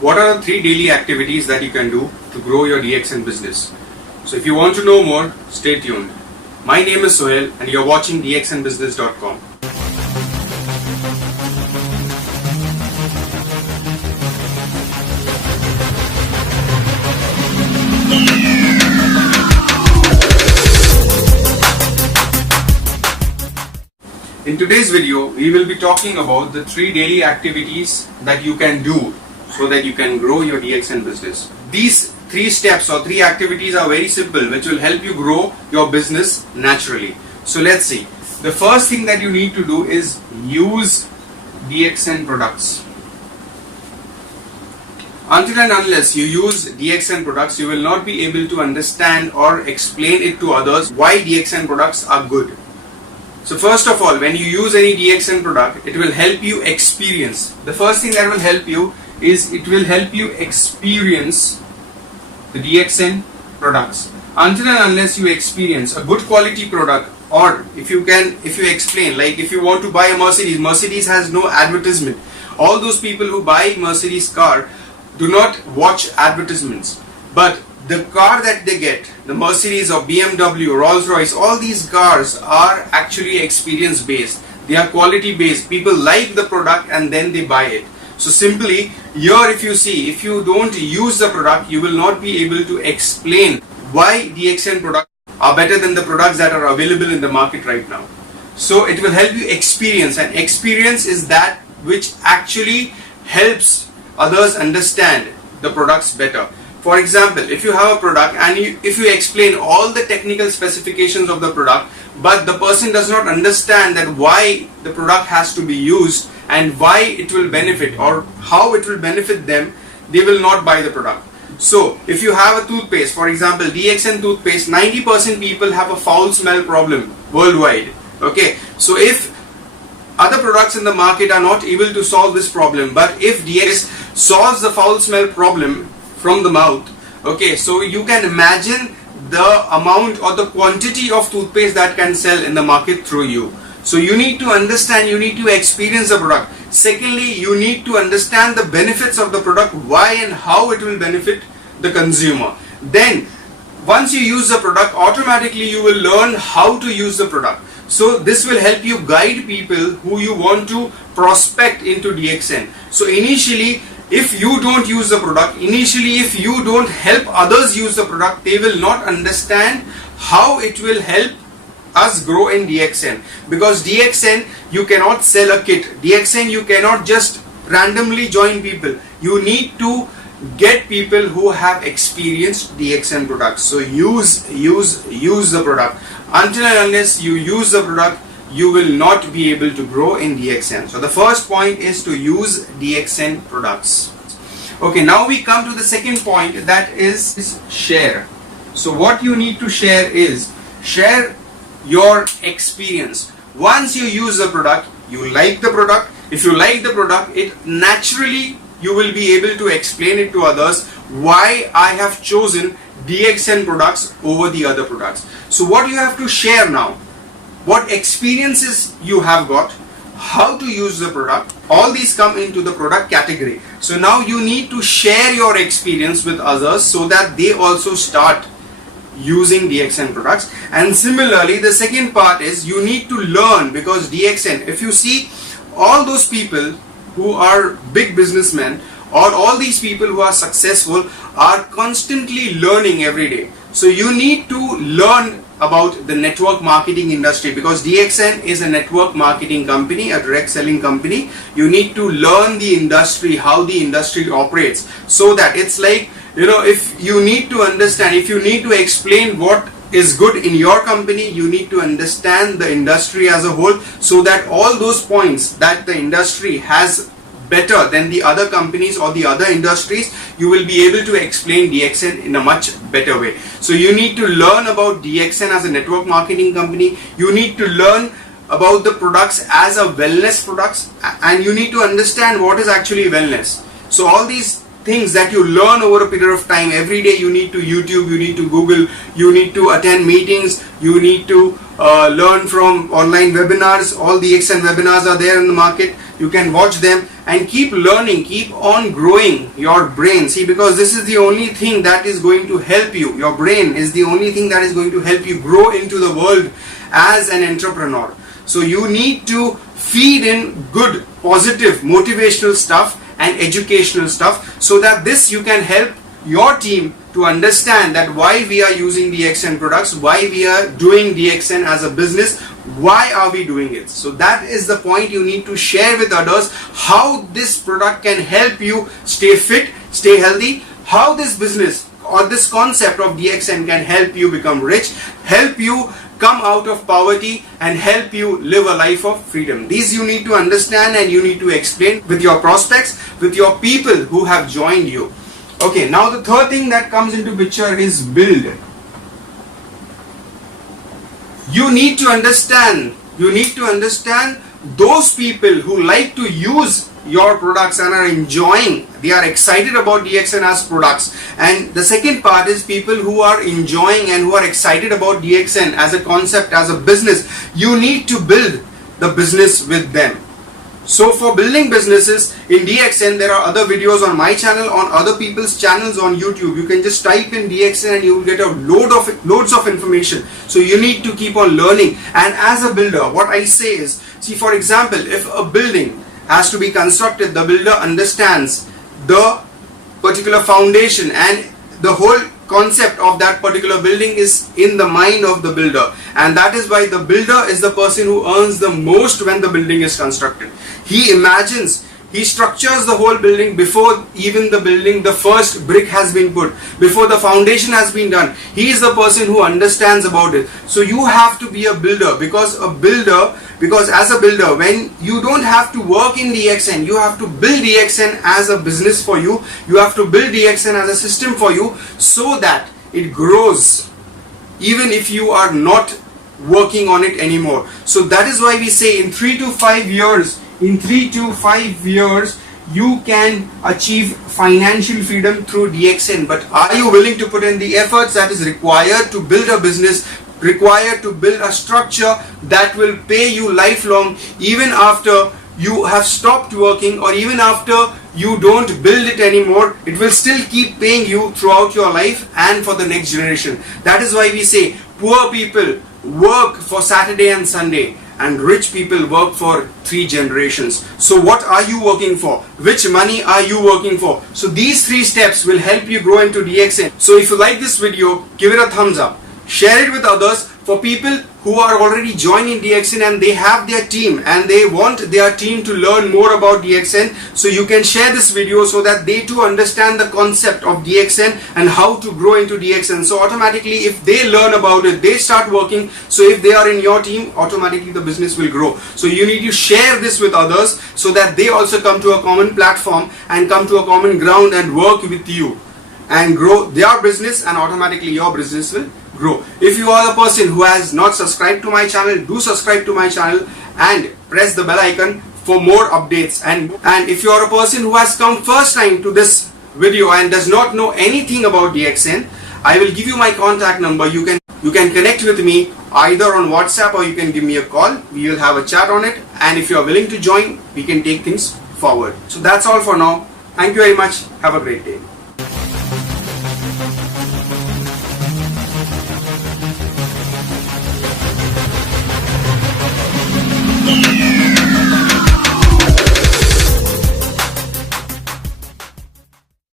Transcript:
what are the 3 daily activities that you can do to grow your DXN business. So if you want to know more, stay tuned. My name is Sohail and you're watching dxnbusiness.com. In today's video, we will be talking about the 3 daily activities that you can do so that you can grow your DXN business. These 3 steps or 3 activities are very simple, which will help you grow your business naturally. So let's see. The first thing that you need to do is use DXN products. Until and unless you use DXN products, you will not be able to understand or explain it to others why DXN products are good. So first of all, when you use any DXN product, it will help you experience. The first thing that will help you is it will help you experience the DXN products. Until and unless you experience a good quality product, or if you explain, like if you want to buy a Mercedes has no advertisement. All those people who buy Mercedes car do not watch advertisements. But the car that they get, the Mercedes or BMW, Rolls-Royce, all these cars are actually experience based. They are quality based. People like the product and then they buy it. So simply here, if you don't use the product, you will not be able to explain why DXN products are better than the products that are available in the market right now. So it will help you experience, and experience is that which actually helps others understand the products better. For example, if you have a product and if you explain all the technical specifications of the product, but the person does not understand that why the product has to be used and why it will benefit or how it will benefit them, they will not buy the product. So if you have a toothpaste, for example, DXN toothpaste, 90% people have a foul smell problem worldwide. Okay, so if other products in the market are not able to solve this problem, but if DXN solves the foul smell problem from the mouth, okay, so you can imagine the amount or the quantity of toothpaste that can sell in the market through you. So you need to understand, you need to experience the product. Secondly, you need to understand the benefits of the product, why and how it will benefit the consumer. Then once you use the product, automatically you will learn how to use the product. So this will help you guide people who you want to prospect into DXN. So initially, if you don't use the product, if you don't help others use the product, they will not understand how it will help us grow in DXN. Because DXN, you cannot sell a kit. DXN, you cannot just randomly join people. You need to get people who have experienced DXN products. So use the product. Until and unless you use the product, you will not be able to grow in DXN. So the first point is to use DXN products. Okay, now we come to the second point, that is share. So what you need to share is share your experience. Once you use the product, you like the product. If you like the product, it naturally you will be able to explain it to others why I have chosen DXN products over the other products. So what you have to share now, what experiences you have got, how to use the product, all these come into the product category. So now you need to share your experience with others so that they also start using DXN products. And similarly, the second part is you need to learn, because DXN, if you see all those people who are big businessmen or all these people who are successful are constantly learning every day. So you need to learn about the network marketing industry, because DXN is a network marketing company, a direct selling company. You need to learn the industry, how the industry operates, so that it's like, if you need to understand, if you need to explain what is good in your company, you need to understand the industry as a whole, so that all those points that the industry has better than the other companies or the other industries, you will be able to explain DXN in a much better way. So you need to learn about DXN as a network marketing company. You need to learn about the products as a wellness products, and you need to understand what is actually wellness. So all these things that you learn over a period of time. Every day you need to YouTube, you need to Google, you need to attend meetings, you need to learn from online webinars. All DXN webinars are there in the market. You can watch them and keep learning, keep on growing your brain. See, because this is the only thing that is going to help you. Your brain is the only thing that is going to help you grow into the world as an entrepreneur. So you need to feed in good, positive, motivational stuff and educational stuff, so that this you can help your team to understand that why we are using DXN products, why we are doing DXN as a business, why are we doing it. So that is the point you need to share with others, how this product can help you stay fit, stay healthy, how this business or this concept of DXN can help you become rich, help you come out of poverty and help you live a life of freedom. These you need to understand and you need to explain with your prospects, with your people who have joined you. Okay, now the third thing that comes into picture is build. You need to understand those people who like to use your products and are enjoying, they are excited about DXN as products. And the second part is people who are enjoying and who are excited about DXN as a concept, as a business. You need to build the business with them. So for building businesses in DXN, there are other videos on my channel, on other people's channels on YouTube. You can just type in DXN and you will get a loads of information. So you need to keep on learning. And as a builder, what I say is, see, for example, if a building has to be constructed, the builder understands the particular foundation and the whole concept of that particular building is in the mind of the builder, and that is why the builder is the person who earns the most when the building is constructed. He imagines, he structures the whole building before even the first brick has been put, before the foundation has been done. He is the person who understands about it. So you have to be a builder, because as a builder, when you don't have to work in DXN, you have to build DXN as a business for you. You have to build DXN as a system for you, so that it grows even if you are not working on it anymore. So that is why we say in 3 to 5 years, you can achieve financial freedom through DXN. But are you willing to put in the efforts that is required to build a business, required to build a structure that will pay you lifelong, even after you have stopped working, or even after you don't build it anymore? It will still keep paying you throughout your life and for the next generation. That is why we say poor people work for Saturday and Sunday, and rich people work for 3 generations. So what are you working for? Which money are you working for? So these 3 steps will help you grow into DXN. So if you like this video, give it a thumbs up. Share it with others. For people who are already joining DXN and they have their team and they want their team to learn more about DXN, so you can share this video so that they too understand the concept of DXN and how to grow into DXN. So automatically, if they learn about it, they start working. So if they are in your team, automatically the business will grow. So you need to share this with others so that they also come to a common platform and come to a common ground and work with you and grow their business, and automatically your business will grow. If you are the person who has not subscribed to my channel, do subscribe to my channel and press the bell icon for more updates. And if you are a person who has come first time to this video and does not know anything about DXN, I will give you my contact number. You can connect with me either on WhatsApp or you can give me a call. We will have a chat on it, and if you are willing to join, we can take things forward. So that's all for now. Thank you very much. Have a great day.